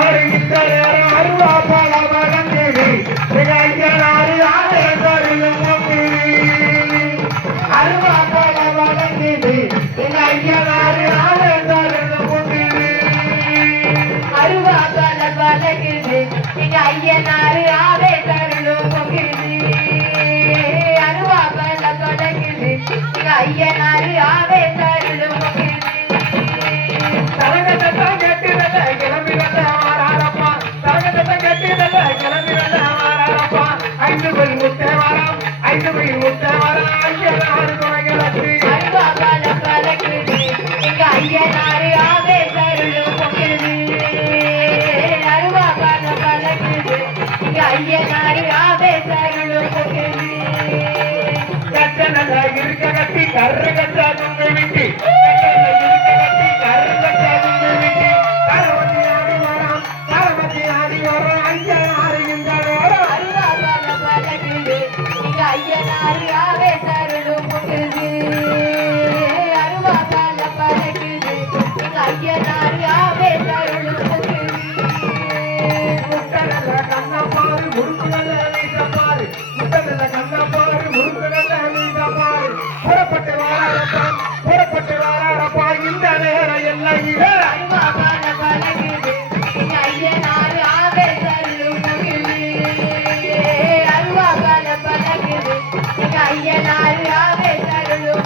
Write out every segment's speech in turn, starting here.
ஐயனாறு இந்த நேரம் அருவா பல வழங்குது ஐயனாறு ஆதே தருளும் அருவா பல வழங்குது ஐயனாறு ஆதே தருளும் அருவா பல வழங்குது ஐயனாறு ஆதே தருளும் அருவா பல வழங்குது ஐயனாறு ஆதே தருளும் தரகத்தான் கெட்டுதல்ல கிளம்பிடல வாராரப்பா தரகத்தான் கெட்டுதல்ல கிளம்பிடல வாராரப்பா 5 பை முட்டை வாரம் 5 பை முட்டை வாரம் ஐயனாறு துணைகளுக்கு அருவா பல வழங்குது ஐயனாறு ஆதே தருளும் அருவா பல வழங்குது ஐயனாறு ஆதே தருளும் கட்டணல இருக்க கட்டி கரு கட்டாதும் விட்டு ஐயனாறு ஆவே தருளும் அருவா பல பழகுது ஐயனாறு ஆவே தருளும் முட்டனல்ல கண்ணப்பாரு முறுக்குனல்ல வீட்டப்பாரு முட்டனல்ல கண்ணப்பாரு முறுக்குனல்ல வீட்டப்பாரு புறப்பட்டு வாராரப்பா இந்த நேரம் எல்லாம் இதே அருவா பல பழகுது ஐயனாறு ஆவே தருளும் அருவா பல பழகுது ஐயனாறு ஆவே தருளும்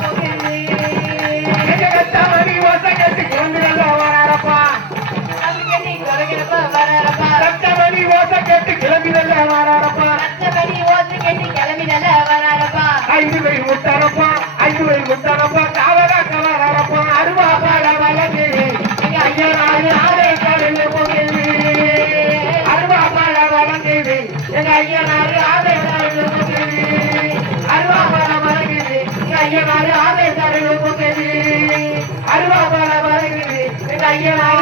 கட்டாமணி ஓசை கட்டி கிளம்பிடல வாராரப்பா கட்டாமணி ஓசை கட்டி கிளம்பிடல வாராரப்பா 5 பை முட்டாரப்பா 5 பை முட்டாரப்பா காவலா கவராரப்பா அருவா பாட வழங்குது ஐயனாறு ஆதே தருளும் அருவா பாட வழங்குது எங்க ஐயனாறு ஆதே தருளும் அருவா பாட வழங்குது எங்க ஐயனாறு ஆதே தருளும் அருவா பாட வழங்குது எங்க ஐயனாறு